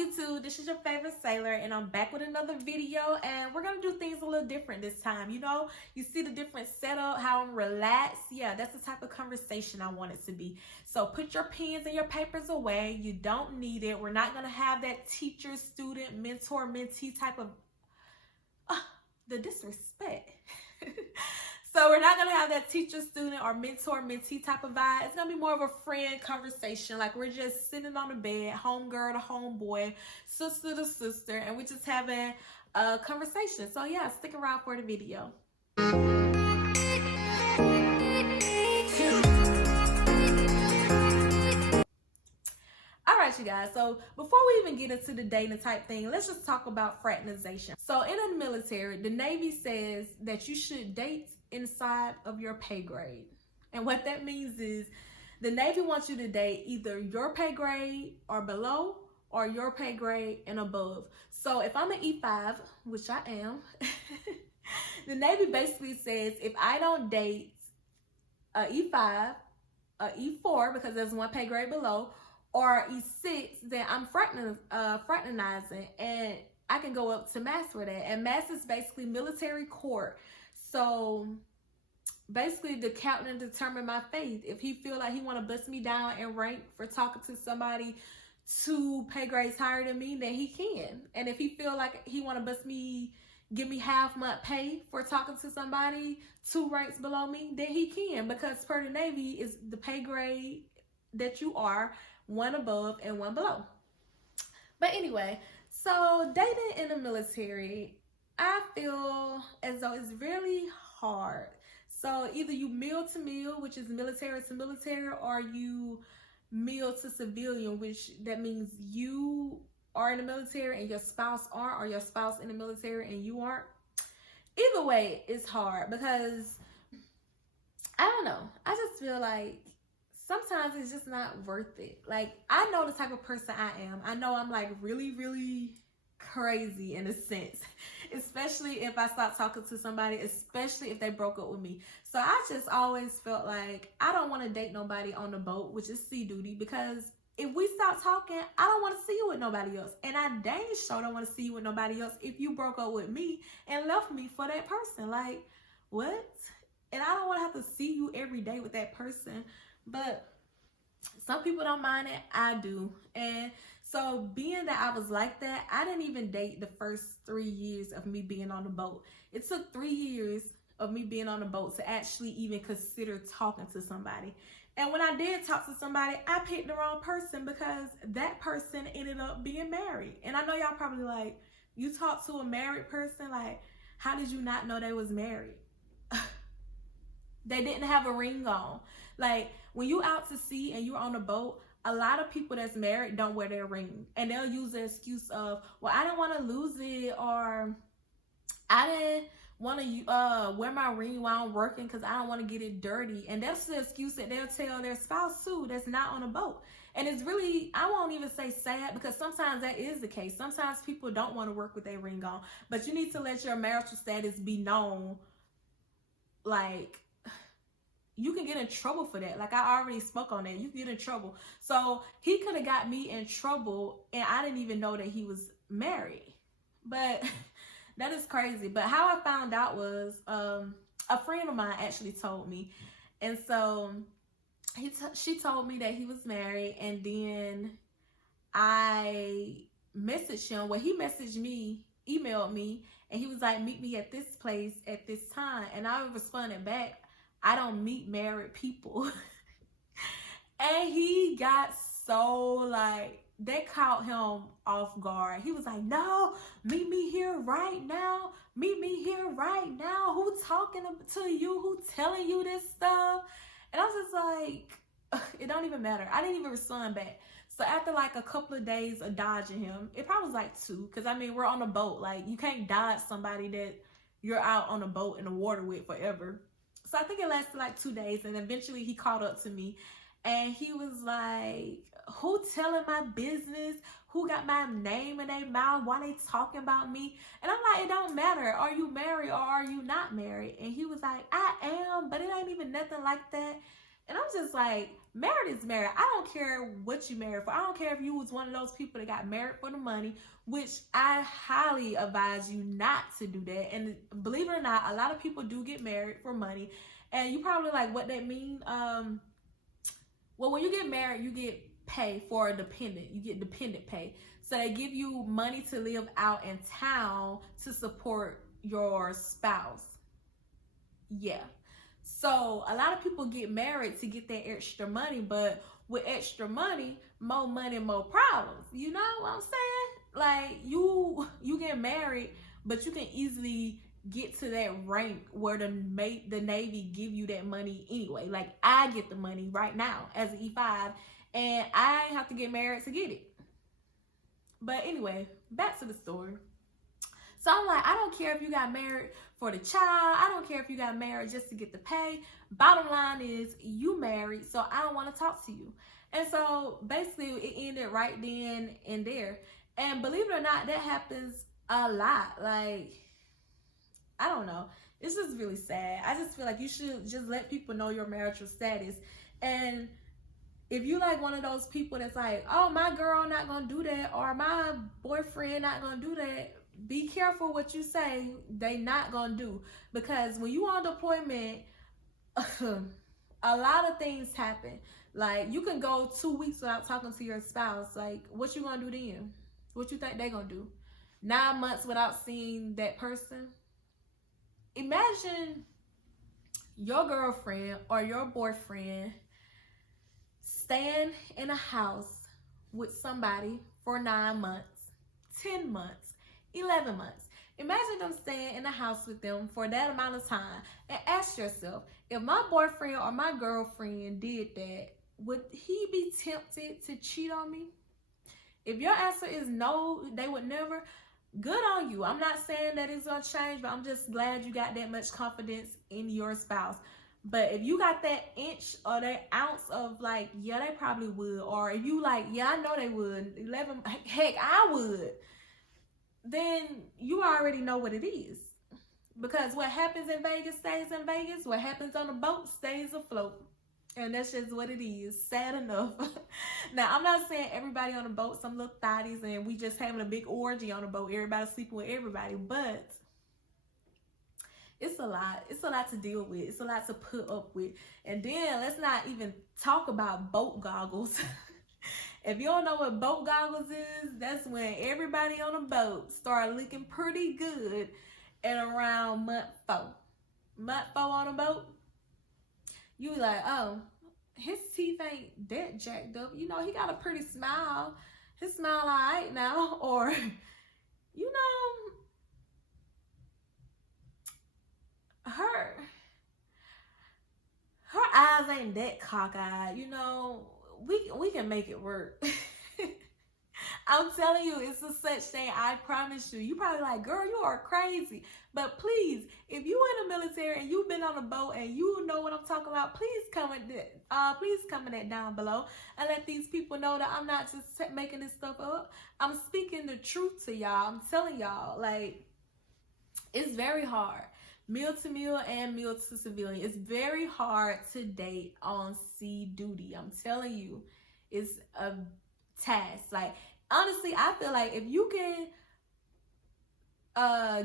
YouTube? This is your favorite sailor, and I'm back with another video, and we're gonna do things a little different this time. You see the different setup, how I'm relaxed. Yeah, that's the type of conversation I want it to be. So put your pens and your papers away. You don't need it. We're not gonna have that teacher, student, mentor, mentee type of the disrespect. So we're not gonna have that teacher, student, or mentor, mentee type of vibe. It's gonna be more of a friend conversation. Like we're just sitting on the bed, homegirl to homeboy, sister to sister, and we're just having a conversation. So yeah, stick around for the video. Alright, you guys, so before we even get into the dating type thing, let's just talk about fraternization. So in the military, the Navy says that you should date inside of your pay grade. And what that means is the Navy wants you to date either your pay grade or below, or your pay grade and above. So if I'm an E5, which I am, the Navy basically says if I don't date a E5, a E4, because there's one pay grade below, or E6, then I'm fraternizing, and I can go up to mass for that. And mass is basically military court. So basically the captain determined my faith. If he feel like he want to bust me down in rank for talking to somebody 2 pay grades higher than me, then he can. And if he feel like he want to give me half month pay for talking to somebody 2 ranks below me, then he can, because per the Navy is the pay grade that you are, 1 above and 1 below. But anyway, so dating in the military, I feel as though it's really hard. So either you meal to meal, which is military to military, or you meal to civilian, which that means you are in the military and your spouse aren't, or your spouse in the military and you aren't. Either way, it's hard because, I don't know, I just feel like sometimes it's just not worth it. Like, I know the type of person I am. I know I'm like really, really crazy in a sense, especially if I start talking to somebody, especially if they broke up with me. So I just always felt like I don't want to date nobody on the boat, which is sea duty, because if we stop talking, I don't want to see you with nobody else. And I dang sure don't want to see you with nobody else if you broke up with me and left me for that person. Like, what? And I don't want to have to see you every day with that person. But some people don't mind it. I do. And so being that I was like that, I didn't even date the first 3 years of me being on the boat. It took 3 years of me being on the boat to actually even consider talking to somebody. And when I did talk to somebody, I picked the wrong person because that person ended up being married. And I know y'all probably like, you talk to a married person, like, how did you not know they was married? They didn't have a ring on. Like, when you out to sea and you're on a boat, a lot of people that's married don't wear their ring. And they'll use the excuse of, well, I didn't want to lose it, or I didn't want to wear my ring while I'm working because I don't want to get it dirty. And that's the excuse that they'll tell their spouse too that's not on a boat. And it's really, I won't even say sad, because sometimes that is the case. Sometimes people don't want to work with their ring on. But you need to let your marital status be known. Like, you can get in trouble for that. Like, I already spoke on that. You can get in trouble. So he could have got me in trouble and I didn't even know that he was married. But that is crazy. But how I found out was a friend of mine actually told me. And so she told me that he was married, and then I messaged him. Well, he messaged me, emailed me, and he was like, meet me at this place at this time. And I responded back, I don't meet married people. And he got so like, they caught him off guard. He was like, no, meet me here right now. Meet me here right now. Who talking to you? Who telling you this stuff? And I was just like, it don't even matter. I didn't even respond back. So after like a couple of days of dodging him, it probably was like 2, because I mean, we're on a boat. Like, you can't dodge somebody that you're out on a boat in the water with forever. So I think it lasted like 2 days, and eventually he caught up to me, and he was like, who telling my business? Who got my name in their mouth? Why they talking about me? And I'm like, it don't matter. Are you married or are you not married? And he was like, I am, but it ain't even nothing like that. And I'm just like, married is married. I don't care what you married for. I don't care if you was one of those people that got married for the money, which I highly advise you not to do that. And believe it or not, a lot of people do get married for money. And you probably like, what that mean? Well, when you get married, you get pay for a dependent. You get dependent pay. So they give you money to live out in town to support your spouse. Yeah. So a lot of people get married to get that extra money, but with extra money, more problems. You know what I'm saying? Like you get married, but you can easily get to that rank where the Navy give you that money anyway. Like I get the money right now as an E5, and I have to get married to get it. But anyway, back to the story. So I'm like, I don't care if you got married for the child. I don't care if you got married just to get the pay. Bottom line is you married, so I don't want to talk to you. And so basically it ended right then and there. And believe it or not, that happens a lot. Like, I don't know. It's just really sad. I just feel like you should just let people know your marital status. And if you like one of those people that's like, oh, my girl not gonna do that, or my boyfriend not gonna do that, be careful what you say they not gonna do. Because when you on deployment, a lot of things happen. Like you can go 2 weeks without talking to your spouse. Like what you gonna do then? What you think they gonna do? 9 months without seeing that person? Imagine your girlfriend or your boyfriend staying in a house with somebody for 9 months, 10 months, 11 months. Imagine them staying in the house with them for that amount of time, and ask yourself, if my boyfriend or my girlfriend did that, would he be tempted to cheat on me? If your answer is no, they would never, good on you. I'm not saying that it's gonna change, but I'm just glad you got that much confidence in your spouse. But if you got that inch or that ounce of like, yeah, they probably would, or if you like, yeah, I know they would, 11, heck, I would, then you already know what it is. Because what happens in Vegas stays in Vegas. What happens on the boat stays afloat. And that's just what it is. Sad enough. Now, I'm not saying everybody on the boat, some little thotties, and we just having a big orgy on the boat. Everybody sleeping with everybody. But it's a lot. It's a lot to deal with. It's a lot to put up with. And then let's not even talk about boat goggles. If you don't know what boat goggles is, that's when everybody on the boat start looking pretty good at around month 4. Month 4 on the boat, you like, oh, his teeth ain't that jacked up. You know, he got a pretty smile. His smile all right now. Or, you know, her eyes ain't that cockeyed. You know, we can make it work. I'm telling you, it's a such thing. I promise you. You probably like, girl, you are crazy. But please, if you in the military and you've been on a boat and you know what I'm talking about, please comment that down below and let these people know that I'm not just making this stuff up. I'm speaking the truth to y'all. I'm telling y'all, like, it's very hard. Meal to meal and meal to civilian. It's very hard to date on sea duty. I'm telling you, it's a task. Like, honestly, I feel like if you can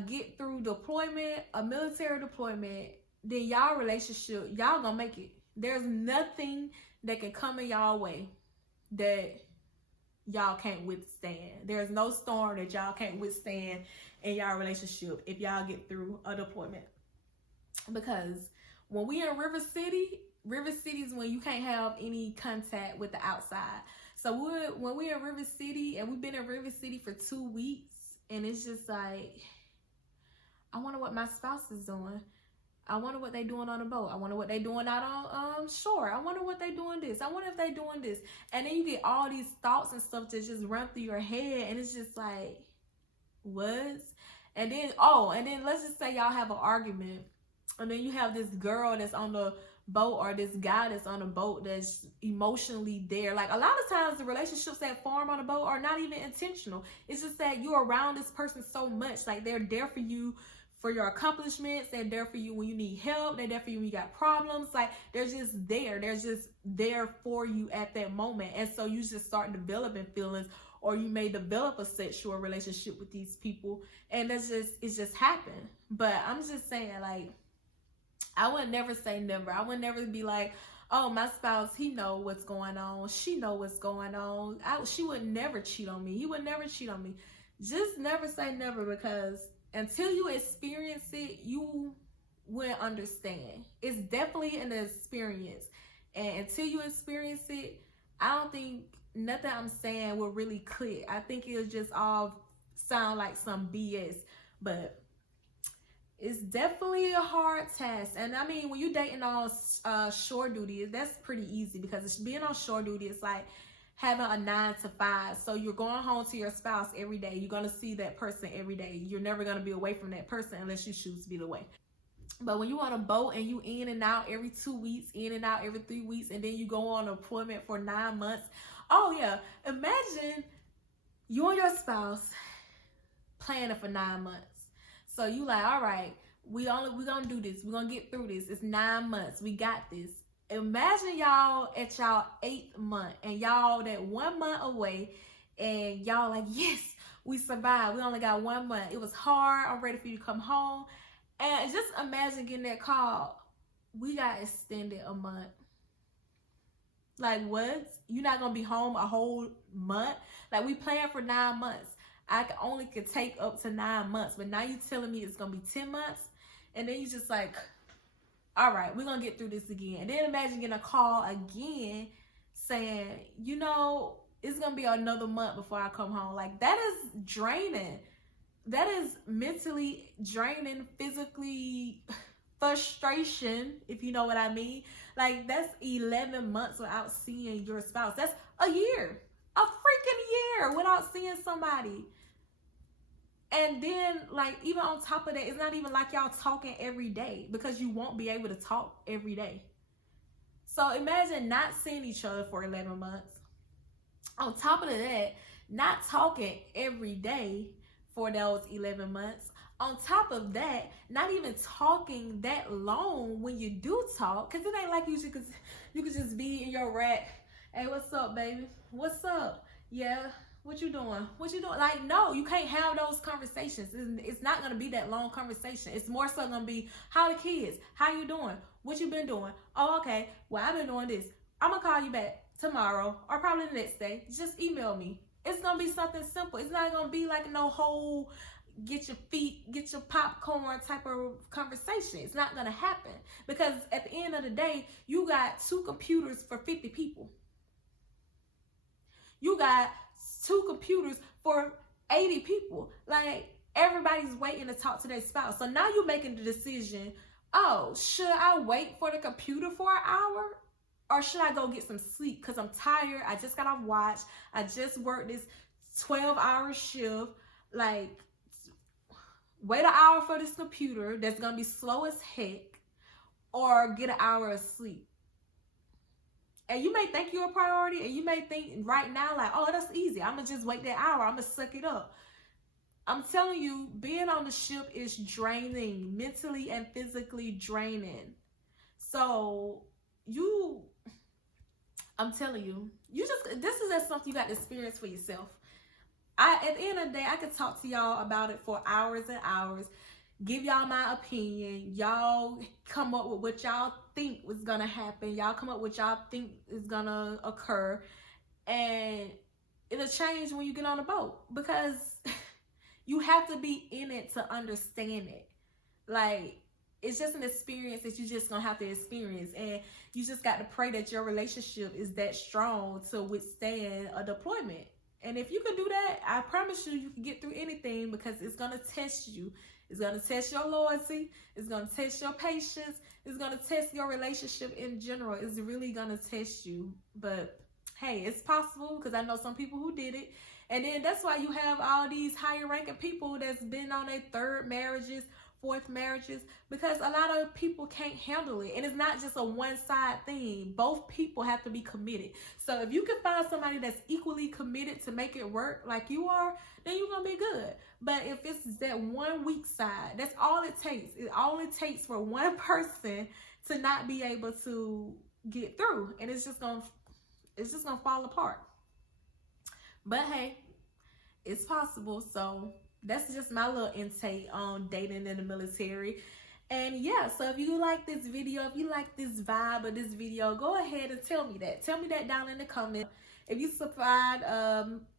get through deployment, a military deployment, then y'all relationship, y'all gonna make it. There's nothing that can come in y'all way that y'all can't withstand. There's no storm that y'all can't withstand in y'all relationship if y'all get through a deployment. Because when we in River City is when you can't have any contact with the outside. So when we're in River City, and we've been in River City for 2 weeks, and it's just like, I wonder what my spouse is doing. I wonder what they doing on the boat. I wonder what they doing out on shore. I wonder what they doing this. I wonder if they doing this. And then you get all these thoughts and stuff that just run through your head, and it's just like, what? And then let's just say y'all have an argument, and then you have this girl that's on the boat or this guy that's on a boat that's emotionally there. Like, a lot of times the relationships that form on a boat are not even intentional. It's just that you're around this person so much, like they're there for you for your accomplishments. They're there for you when you need help. They're there for you when you got problems. Like, they're just there. They're just there for you at that moment. And so you just start developing feelings, or you may develop a sexual relationship with these people. And it's just happened. But I'm just saying, like, I would never say never. I would never be like, oh, my spouse, he know what's going on. She know what's going on. She would never cheat on me. He would never cheat on me. Just never say never, because until you experience it, you will understand. It's definitely an experience. And until you experience it, I don't think nothing I'm saying will really click. I think it'll just all sound like some BS. But it's definitely a hard task. And I mean, when you're dating on shore duty, that's pretty easy, because being on shore duty is like having a 9 to 5. So you're going home to your spouse every day. You're going to see that person every day. You're never going to be away from that person unless you choose to be away. But when you on a boat and you in and out every 2 weeks, in and out every 3 weeks, and then you go on employment for 9 months. Oh yeah, imagine you and your spouse planning for 9 months. So you like, all right, we're gonna do this. We're gonna get through this. It's 9 months. We got this. Imagine y'all at y'all 8th month, and y'all that 1 month away, and y'all like, yes, we survived. We only got 1 month. It was hard. I'm ready for you to come home. And just imagine getting that call. We got extended a month. Like, what? You're not gonna be home a whole month? Like, we planned for 9 months. I only could take up to 9 months, but now you telling me it's gonna be 10 months, and then you just like, all right, we're gonna get through this again. And then imagine getting a call again saying, you know, it's gonna be another month before I come home. Like, that is draining. That is mentally draining, physically frustration, if you know what I mean. Like, that's 11 months without seeing your spouse. That's a year. A freaking year without seeing somebody. And then, like, even on top of that, it's not even like y'all talking every day, because you won't be able to talk every day. So imagine not seeing each other for 11 months. On top of that, not talking every day for those 11 months. On top of that, not even talking that long when you do talk, because it ain't like you could just be in your rack. Hey, what's up, baby? What's up? Yeah, what you doing? What you doing? Like, no, you can't have those conversations. It's not going to be that long conversation. It's more so going to be, how the kids? How you doing? What you been doing? Oh, okay. Well, I've been doing this. I'm going to call you back tomorrow, or probably the next day. Just email me. It's going to be something simple. It's not going to be like no whole get your popcorn type of conversation. It's not going to happen, because at the end of the day, you got 2 computers for 50 people. You got 2 computers for 80 people. Like, everybody's waiting to talk to their spouse. So now you're making the decision, oh, should I wait for the computer for an hour? Or should I go get some sleep? Because I'm tired. I just got off watch. I just worked this 12-hour shift. Like, wait an hour for this computer that's going to be slow as heck, or get an hour of sleep. And you may think you're a priority, and you may think right now, like, oh, that's easy. I'm going to just wait that hour. I'm going to suck it up. I'm telling you, being on the ship is draining, mentally and physically draining. So I'm telling you, this is just something you got to experience for yourself. At the end of the day, I could talk to y'all about it for hours and hours, give y'all my opinion. Y'all come up with what y'all think was gonna happen. Y'all come up with what y'all think is gonna occur, and it'll change when you get on the boat, because you have to be in it to understand it. Like, it's just an experience that you just gonna have to experience, and you just got to pray that your relationship is that strong to withstand a deployment. And if you can do that, I promise you can get through anything, because it's going to test you. It's going to test your loyalty. It's going to test your patience. It's going to test your relationship in general. It's really going to test you. But hey, it's possible, because I know some people who did it. And then that's why you have all these higher ranking people that's been on their 3rd marriages, fourth marriages, because a lot of people can't handle it. And it's not just a one-side thing. Both people have to be committed. So if you can find somebody that's equally committed to make it work like you are, then you're going to be good. But if it's that one weak side, that's all it takes. It only takes for one person to not be able to get through. And it's just going to fall apart. But hey, it's possible. So that's just my little intake on dating in the military. And yeah, so if you like this video, if you like this vibe of this video, go ahead and tell me that. Tell me that down in the comments. If you survived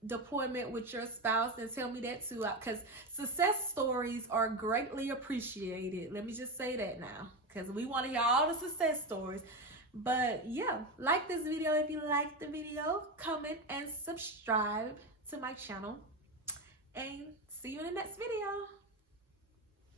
deployment with your spouse, then tell me that too. Because success stories are greatly appreciated. Let me just say that now. Because we want to hear all the success stories. But yeah, like this video if you like the video. Comment and subscribe to my channel. And see you in the next video.